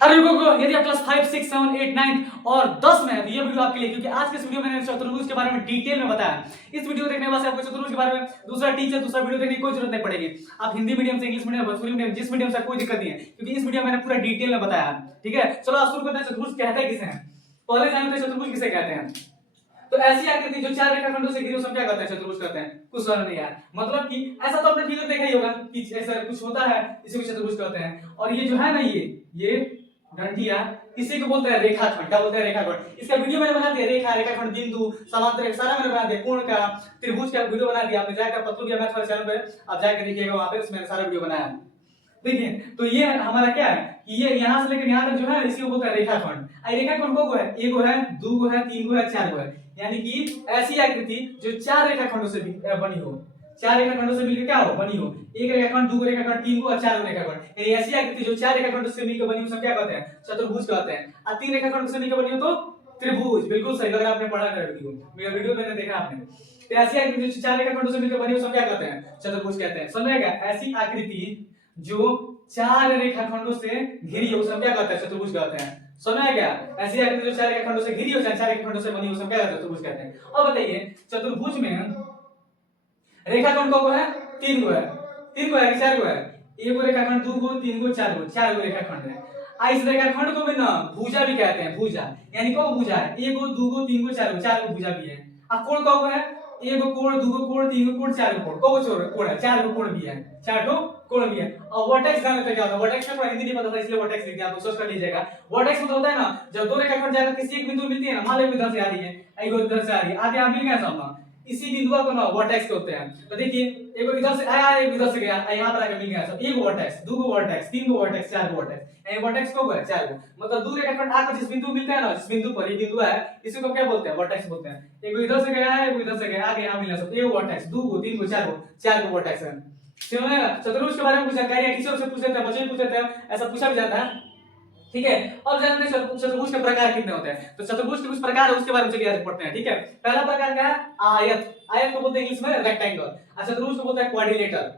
अरे रुको, यदि आप क्लास 5, 6, 7, 8, 9 और 10 में है तो ये वीडियो आपके लिए, क्योंकि आज के इस वीडियो में मैंने चतुर्भुज के बारे में डिटेल में बताया। इस वीडियो देखने के बाद आपको चतुर्भुज के बारे में दूसरा टीचर दूसरा वीडियो देखने की कोई जरूरत नहीं पड़ेगी। आप हिंदी मीडियम से, इंग्लिश मीडियम, भोजपुरी मीडियम, जिस मीडियम से कोई दिक्कत नहीं है, क्योंकि इस वीडियो में मैंने पूरा डिटेल में बताया। ठीक है, चलो आप शुरू करते हैं। चतुर्भुज कहते हैं किसे हैं, पहले जानते हैं चतुर्भुज किसे कहते हैं। तो ऐसी आकृति जो चार रेखाखंडों से घिरी उसको क्या कहते हैं, चतुर्भुज कहते हैं। कुछ समझ नहीं यार, मतलब कि ऐसा तो आपने फिगर देखा ही होगा कि ऐसा कुछ होता है, इसी को चतुर्भुज कहते हैं। और ये जो है ना, ये डंडिया, इसी को बोलते हैं रेखाखंड। क्या बोलते हैं, रेखाखंड। इसका वीडियो मैंने बना दिया, रेखा, रेखाखंड, बिंदु, समांतर, सारा मैंने बना दिया। कोण का, त्रिभुज का वीडियो बना दिया आपने, जाकर पतलू मैथ वाले चैनल पे आप जाकर देखिएगा, वहां पे इसमें सारा वीडियो बनाया है। देखिए, तो ये हमारा क्या है कि ये यहां से लेकर यहां तक जो है इसी को बोलते हैं रेखाखंड। रेखाखंड को है, एक है, दो है, तीन है, चार है, यानी कि ऐसी आकृति जो चार रेखाखंडों से बनी हो। चार रेखाखंडों से मिलकर क्या हो, बनी हो। एक रेखाखंड, दो रेखाखंड, तीन और चार रेखाखंड, यानी ऐसी आकृति जो चार रेखाखंडों से मिलकर बनी हो सब क्या कहते हैं, चतुर्भुज कहते हैं। और तीन रेखाखंडों से मिलकर बनी हो तो त्रिभुज। बिल्कुल सही, अगर आपने पढ़ा है वीडियो, मेरा वीडियो मैंने देखा आपने। तो ऐसी आकृति जो चार रेखाखंडों से मिलकर बनी हो सब क्या कहते हैं, चतुर्भुज कहते हैं। समझेगा, ऐसी आकृति जो चार रेखाखंडों से घिरी हो सब क्या कहते हैं, चतुर्भुज कहते हैं। सुना है क्या, ऐसी आकृति जो चार रेखाखंडों से घिरी हो, चार रेखाखंडों से बनी हो सब क्या कहते हैं, चतुर्भुज कहते हैं। अब बताइए, चतुर्भुज में रेखाखंड को है, तीन को है, तीन को है, चार को है। एक गो रेखाखंड, दो गो, तीन गो, चार गो, चार गो रेखाखंड है। इस रेखाखंड को भी ना भुजा भी कहते हैं, भुजा, यानी को भुजा है, एक गो, दो गो, तीन गो, चार गो भुजा भी है। अब कोण को है, एक गो कोण, दो गो कोण, तीन गो कोण, चार गो कोण, कोण है, चार गो कोण भी है, चार गो कोण भी है। और वर्टेक्स जानते हैं क्या होता है, वर्टेक्स का थोड़ा हिंदी नहीं पता था इसलिए वर्टेक्स लिख दिया, आप सोच कर लीजिएगा। वर्टेक्स मतलब होता है ना, जब दो रेखाखंड जाकर किसी एक बिंदु मिलती है ना, मान लो इधर से आ रही है, इधर से आ रही है, आगे आप मिल गए सब, इसी बिंदु को ना वर्टेक्स होते हैं। तो देखिए, एक इधर से आया, एक इधर से गया, यहां पर आके मिल गया सब, एक वर्टेक्स, दो गो वर्टेक्स, तीन गो वर्टेक्स, चार गो वर्टेक्स, यानी वर्टेक्स को है चार गो। मतलब दो रेखाखंड आकर जिस बिंदु मिलता है ना, जिस बिंदु पर ये बिंदु है, इसी को क्या बोलते हैं, वर्टेक्स बोलते हैं। एक इधर से गया है, एक इधर से गया, आगे यहां मिला सब, एक वर्टेक्स, दो गो, तीन गो, चार गो वर्टेक्स है। चतुर्भुज के बारे में पूछा, कई टीचर से पूछ लेते हैं, बच्चे पूछ लेते हैं, ऐसा पूछा भी जाता है। ठीक है, अब जानते हैं चतुर्भुज के प्रकार कितने होते हैं। तो चतुर्भुज के कुछ प्रकार है, उसके बारे में चलिए आज पढ़ते हैं। ठीक है, पहला प्रकार क्या है, आयत। आयत को बोलते हैं इंग्लिश में रेक्टेंगल, और चतुर्भुज को बोलते हैं क्वाड्रिलेटरल।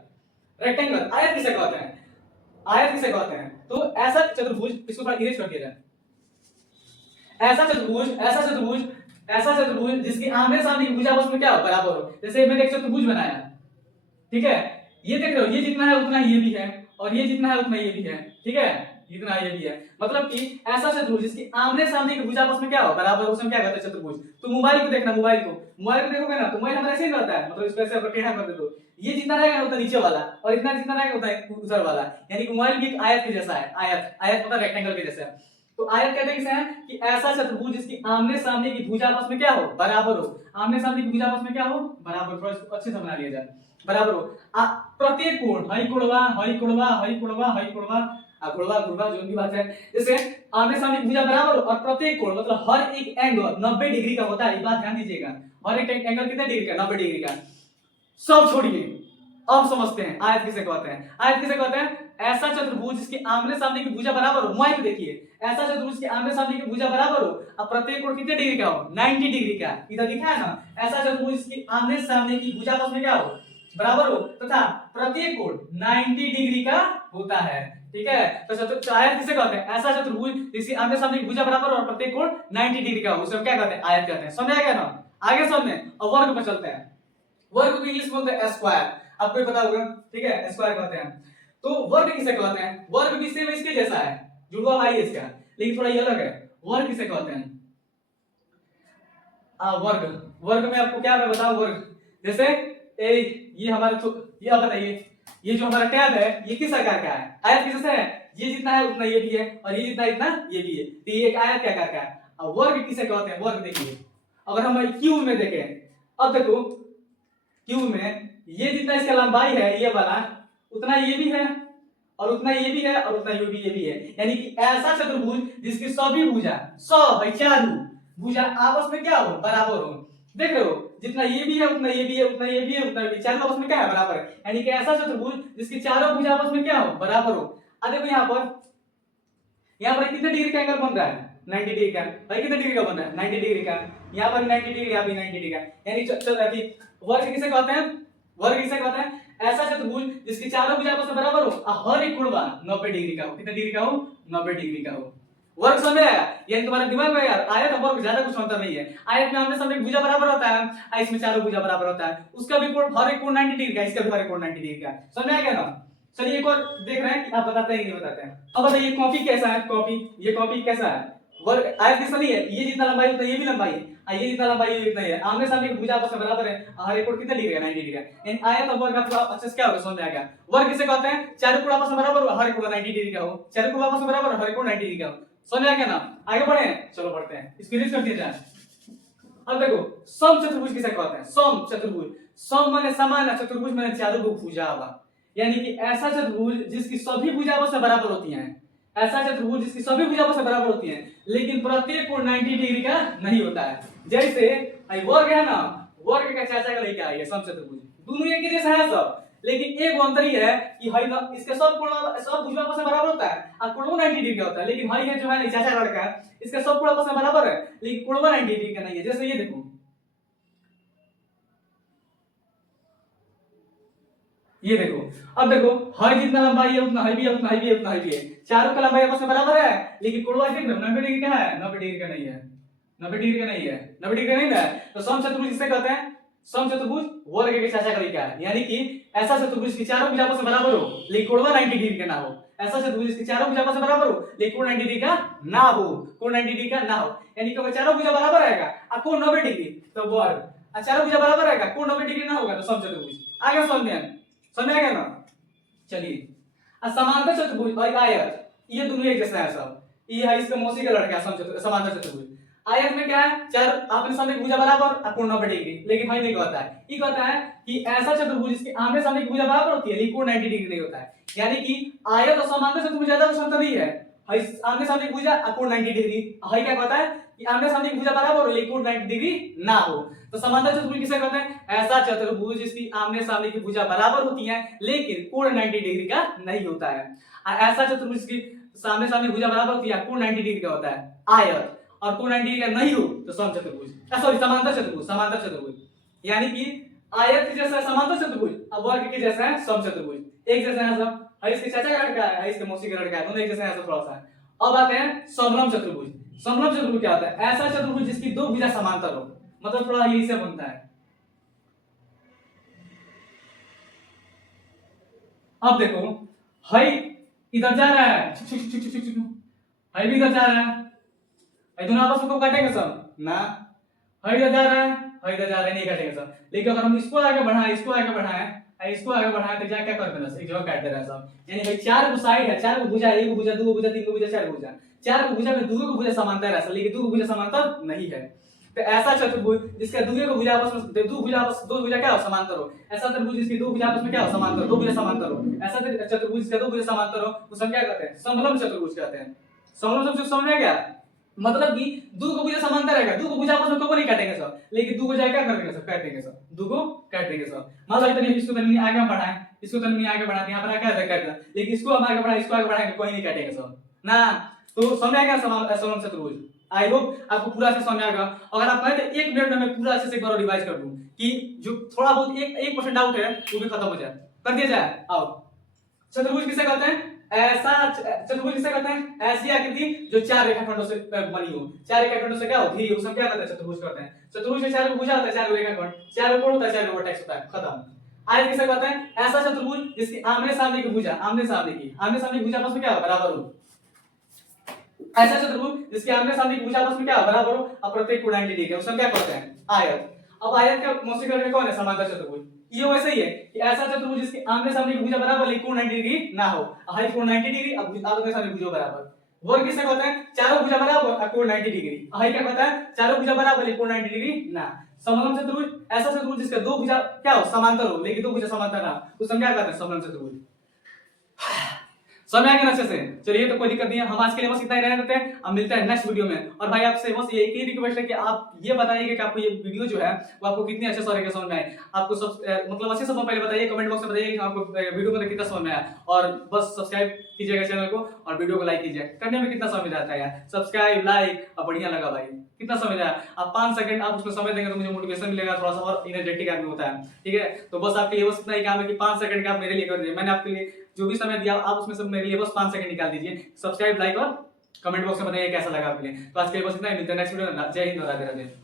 रेक्टेंगल, आयत किसे कहते हैं, आयत किसे कहते हैं। तो ऐसा चतुर्भुज, इसको थोड़ा इरेज कर दिया जाए। ऐसा चतुर्भुज, ऐसा चतुर्भुज, ऐसा चतुर्भुज जिसकी आमने सामने की भुजा आपस में क्या हो, बराबर हो। जैसे मैंने एक चतुर्भुज बनाया, ठीक है, ये देख रहे हो, ये जितना है उतना ये भी है, और ये जितना है उतना ये भी है। ठीक है, इतना ये भी है, मतलब कि ऐसा चतुर्भुज जिसकी आमने सामने की भुजा आपस में क्या हो, बराबर, उसमें क्या कहते हैं, चतुर्भुज। तो मोबाइल को देखना, मोबाइल को देखोगे ना, तो मोबाइल हमारा ऐसे ही रहता है, मतलब इसको ऐसे टेढ़ा कर दे तो ये जितना रहेगा उतना नीचे वाला, और इतना जितना रहेगा उतना ऊपर वाला, यानी कि मोबाइल भी एक आयत के जैसा है। आयत, आयत मतलब रेक्टेंगल के जैसा है। तो आयत कहते हैं किसे हैं, कि ऐसा चतुर्भुज जिसकी आमने सामने की भुजा आपस में क्या हो, बराबर हो। आमने सामने की भुजा आपस में क्या हो, बराबर। थोड़ा इसको अच्छे से बना लिया जाए, बराबर हो। प्रत्येक कोण, हई कोणवा, हई कोणवा, हई कोणवा, हई कोणवा, गुणवा, गुणवा, जो भी बात है, जैसे आमने सामने की भुजा बराबर हो, और प्रत्येक कोण मतलब हर एक एंगल 90 डिग्री का होता है। ये बात ध्यान दीजिएगा, हर एक एंगल कितने डिग्री का, 90 डिग्री का। सब छोड़िए, अब समझते हैं आयत किसे कहते हैं। आयत किसे कहते हैं, ऐसा चतुर्भुज जिसके आमने सामने की भुजा बराबर हो। मोबाइल देखिए, ऐसा चतुर्भुज के आमने सामने की भुजा बराबर हो, अब प्रत्येक कोण कितने डिग्री का हो, 90 डिग्री का। इधर लिखा है ना, ऐसा चतुर्भुज जिसकी आमने सामने की भुजा आपस में क्या हो, बराबर हो, तथा प्रत्येक कोण 90 डिग्री का होता है। ठीक है, तो आयत किसे कहते हैं, ऐसा चतुर्भुज जिसकी आमने सामने की भुजा बराबर और प्रत्येक कोण 90 डिग्री का हो, उसे क्या कहते हैं, आयत कहते हैं। समझ आया ना, आगे समझने। और वर्ग पे चलते हैं। वर्ग को इंग्लिश में बोलते हैं स्क्वायर, आपको ही पता होगा। ठीक है, स्क्वायर कहते हैं। तो वर्ग किसे कहते हैं, वर्ग भी सेम इसके जैसा है, जुड़वा भाई है इसका, लेकिन थोड़ा ये अलग है। वर्ग किसे कहते हैं, वर्ग, वर्ग में आपको क्या मैं बताऊं, वर्ग जैसे ये हमारा, ये आप बताइए, ये जो हमारा टैब है ये किस आकार का है, आयत किस है, ये जितना है उतना ये भी है, और ये जितना इतना ये भी है, तो ये एक आयत के आकार का है। अब वर्ग किसे कहते हैं, वर्ग देखिए, अगर हम क्यूब में देखें, अब देखो क्यूब में ये जितना इसका लंबाई है ये वाला, उतना ये भी है, और उतना ये भी है, और उतना ये भी है, यानी कि ऐसा चतुर्भुज जिसकी सभी भुजा, सब चारों भुजा आपस में क्या हो, बराबर हो। देख रहे हो, जितना ये भी है उतना ये भी है, उतना ये भी है, उतना ये, चारों आपस में क्या है, बराबर है। यानी कि ऐसा चतुर्भुज जिसकी चारों भुजा आपस में क्या हो, बराबर हो। अब देखो यहाँ पर कितने डिग्री का एंगल बन रहा है, 90 डिग्री का। भाई कितने डिग्री का बन रहा है, 90 डिग्री का। यहाँ पर 90 डिग्री, यहाँ भी 90 डिग्री का, यानी वर्ग किसे कहते हैं, वर्ग किसे कहते हैं, ऐसा चतुर्भुज जिसकी चारों भुजा आपस में बराबर हो और हर एक कोण 90 डिग्री का हो। कितने डिग्री का हो? 90 डिग्री का हो। वर्ग समझ में आया? यानी तुम्हारे दिमाग में यार आयत और वर्ग ज्यादा कुछ अंतर नहीं है। आयत में आमने सामने भुजा बराबर होता है और इसमें चारों भुजा बराबर होता है। उसका भी कोण हर एक कोण 90 डिग्री का, इसका भी हर एक कोण 90 डिग्री का। समझ में आ गया ना? चलिए एक और देख रहे हैं कि आप बताते हैं कि नहीं बताते हैं। अब बताइए कॉपी कैसा है? कॉपी, ये कॉपी कैसा है? वर्ग आयत जैसा नहीं है, ये जितना लंबाई उतना ये भी लंबाई है, ये जितना लंबाई ये इतना ही है। आमने सामने की भुजा आपस में बराबर है, हर एक कोण कितना डिग्री है? 90 डिग्री है। इन आयत और वर्ग आपको अच्छे से क्या होगा समझ में आ गया? वर्ग किसे कहते हैं? चारों कोण आपस में बराबर हो, हर एक कोण 90 डिग्री का हो। चारों कोण आपस में बराबर, हर एक कोण 90 डिग्री का हो। समझ में आ गया ना? आगे बढ़े, चलो बढ़ते हैं, स्क्रीन कर दिया जाए। अब देखो सम चतुर्भुज किसे कहते हैं? सम चतुर्भुज, सम माने समान, चतुर्भुज माने चारों भुजा हुआ, यानी कि ऐसा चतुर्भुज जिसकी सभी भुजा आपस में बराबर होती हैं। ऐसा चतुर्भुज जिसकी सभी भुजा आपस में बराबर होती हैं, लेकिन प्रत्येक कोण 90 डिग्री का नहीं होता है। जैसे वर्ग है ना, वर्ग का चाचा का लड़का है ये सम चतुर्भुज, दोनों एक ही जैसा है सब, लेकिन एक अंतर ही है कि हई ना इसके सब कोण सब भुजा आपस में बराबर होता है और कोण 90 डिग्री का होता है, लेकिन हई है जो है चाचा का लड़का है, इसका सब कोण आपस में बराबर है लेकिन कोण 90 डिग्री का नहीं है। जैसे ये देखो, ये देखो, अब देखो हई जितना लंबाई है उतना हई भी है, उतना हई भी है, उतना हई भी है, चारों का लंबाई आपस में बराबर है, लेकिन कोण 90 डिग्री का है, 90 डिग्री का नहीं है, 90 डिग्री का नहीं है, 90 डिग्री का नहीं है। तो सम चतुर्भुज किसे कहते हैं? सम चतुर्भुज वर्ग के चाचा का लड़का है, यानी कि ऐसा चतुर्भुज की चारों भुजा आपस में बराबर हो लेकिन कोण 90 डिग्री का ना हो। ऐसा चतुर्भुज की चारों भुजा आपस में बराबर हो लेकिन कोण 90 डिग्री का ना हो, कोण 90 डिग्री का ना हो, यानी कि अगर चारों भुजा बराबर रहेगा और कोण 90 डिग्री तो वर्ग, और चारों भुजा बराबर रहेगा कोण 90 डिग्री ना होगा तो सम चतुर्भुज। आगे समझ में आ गया ना? चलिए समांतर चतुर्भुज और आयत ये दोनों एक जैसा है सब, ये है इसका मौसी का लड़का समांतर चतुर्भुज। आयत में क्या है? चार आपने सामने भुजा बराबर और कोण 90 डिग्री, लेकिन भाई नहीं कहता है, ये कहता है कि ऐसा चतुर्भुज जिसके आमने सामने की भुजा बराबर होती है लेकिन कोण 90 डिग्री नहीं होता है, यानी कि आयत और समांतर चतुर्भुज ज्यादा कुछ अंतर नहीं है। भाई आमने सामने की भुजा और कोण 90 डिग्री, भाई क्या कहता है कि आमने सामने की भुजा बराबर हो लेकिन कोण 90 डिग्री ना हो। तो समांतर चतुर्भुज किसे कहते हैं? ऐसा चतुर्भुज जिसकी आमने सामने की भुजा बराबर होती है लेकिन कोण 90 डिग्री का नहीं होता है। ऐसा चतुर्भुज जिसकी सामने सामने भुजा बराबर होती है कोण 90 डिग्री का होता है आयत, और कोण 90 डिग्री का नहीं हो तो सम चतुर्भुज, सॉरी समांतर चतुर्भुज, समांतर चतुर्भुज, यानी कि आयत के जैसा है समांतर चतुर्भुज और वर्ग के जैसा है सम चतुर्भुज, एक जैसा है सब, है इसके चाचा का लड़का है, इसके मौसी का लड़का है, दोनों एक जैसे हैं सब थोड़ा सा। अब आते हैं समलंब चतुर्भुज। समलंब चतुर्भुज क्या होता है? ऐसा चतुर्भुज जिसकी दो भुजा समांतर हो, मतलब थोड़ा ये से बनता है। अब देखो हई इधर जा रहा है, हई भी इधर जा रहा है, हई दोनों आपस में को काटेंगे सब ना, हई इधर जा रहा है, हई इधर जा रहा है, नहीं काटेंगे सब, लेकिन अगर हम इसको आगे बढ़ाएं, इसको आगे बढ़ाएं, इसको आगे बढ़ाएं तो क्या कर देना, एक जगह काट देना सब, यानी भाई चार को साइड है, चार को भुजा, एक को भुजा, दो को भुजा, तीन को भुजा, चार को भुजा, चार को भुजा में दो को भुजा समांतर है लेकिन दो को भुजा समांतर नहीं है। तो ऐसा चतुर्भुज जिसका दुए को भुजा आपस में दो भुजा क्या हो समांतर हो, ऐसा चतुर्भुज जिसकी दो भुजा आपस में क्या हो समांतर, दो भुजा समांतर हो, ऐसा चतुर्भुज जिसका दो भुजा समांतर हो उसे क्या कहते हैं? समलंब चतुर्भुज कहते हैं। समलंब चतुर्भुज समझ में गया? मतलब कि दो को भुजा समांतर रहेगा, दो को भुजा आपस में को नहीं काटेंगे सब, लेकिन दो को जाए क्या कर देंगे सब, काट देंगे सब, दो को काट देंगे सब। मान लो इतने इसको तनी आगे बढ़ाएं, इसको तनी आगे बढ़ाते हैं, यहां पर क्या काट देना, लेकिन इसको हम आगे बढ़ाएं, इसको आगे बढ़ाएंगे कोई नहीं काटेंगे सब ना। तो समझ आ गया समलंब चतुर्भुज? आई होप आपको पूरा से समझ आ गया। अगर आप कहें तो 1 मिनट में मैं पूरा अच्छे से एक बार रिवाइज कर दूं कि जो थोड़ा बहुत 1% डाउट है वो भी खत्म हो जाए, कर दिया जाए। आओ, चतुर्भुज किसे कहते हैं? ऐसा चतुर्भुज किसे कहते हैं? ऐसी आकृति जो चार रेखाखंडों से बनी हो, चार रेखाखंडों से क्या हो, घिरी हो, उसे क्या कहते हैं? चतुर्भुज कहते हैं। चतुर्भुज में चार भुजा होता है, चार रेखाखंड, चार कोण होता है, चार वर्टेक्स होता है, खत्म। आयत किसे कहते हैं? ऐसा चतुर्भुज जिसकी आमने सामने की भुजा, आमने सामने की भुजा आपस में क्या हो, बराबर हो। ऐसा चतुर्भुज जिसके आमने सामने की भुजा आपस में क्या हो, बराबर हो और प्रत्येक कोण 90 डिग्री है, उसे क्या कहते हैं? आयत। अब आयत का मौसिक लड़का कौन है? समांतर चतुर्भुज। ये वैसे ही है कि ऐसा चतुर्भुज जिसके आमने सामने की भुजा बराबर लेकिन कोण 90 डिग्री ना हो, हाई कोण 90 डिग्री और आमने सामने भुजा बराबर। वर्ग किसे कहते हैं? चारों भुजा बराबर और कोण 90 डिग्री। हाई क्या कहता है? चारों भुजा बराबर लेकिन कोण 90 डिग्री ना। समलंब चतुर्भुज ऐसा चतुर्भुज जिसका दो भुजा क्या हो, समांतर हो लेकिन दो भुजा समांतर ना, उसे हम क्या कहते हैं? समलंब चतुर्भुज। समझ आ गया ना अच्छे से? चलिए तो कोई दिक्कत नहीं है, हम आज के लिए बस इतना ही रहने देते हैं। अब मिलते हैं नेक्स्ट वीडियो में। और भाई आपसे बस एक ही रिक्वेस्ट है कि आप ये बताइए कि आपको ये वीडियो जो है वो आपको कितनी अच्छे से समझ में आए। आपको सब मतलब अच्छे से पहले बताइए, कमेंट बॉक्स में बताइए कि आपको वीडियो में कितना समझ में आया। और बस सब्सक्राइब कीजिएगा चैनल को और वीडियो को लाइक कीजिए। करने में कितना समय आता है यार, सब्सक्राइब लाइक और बढ़िया लगा भाई, कितना समय आया। आप 5 सेकंड आप उसमें समय देंगे तो मुझे मोटिवेशन मिलेगा, थोड़ा सा और एनर्जेटिक आदमी होता है। ठीक है, तो बस आपके लिए बस इतना ही काम है कि 5 सेकंड का आप मेरे लिए कर दीजिए। मैंने आपके लिए जो भी समय दिया आप उसमें से मेरे लिए बस 5 सेकंड निकाल दीजिए। सब्सक्राइब लाइक और कमेंट बॉक्स में बताइए कैसा लगा आपके लिए। तो आज के लिए बस इतना ही, मिलते हैं नेक्स्ट वीडियो में। जय हिंद और राधे राधे।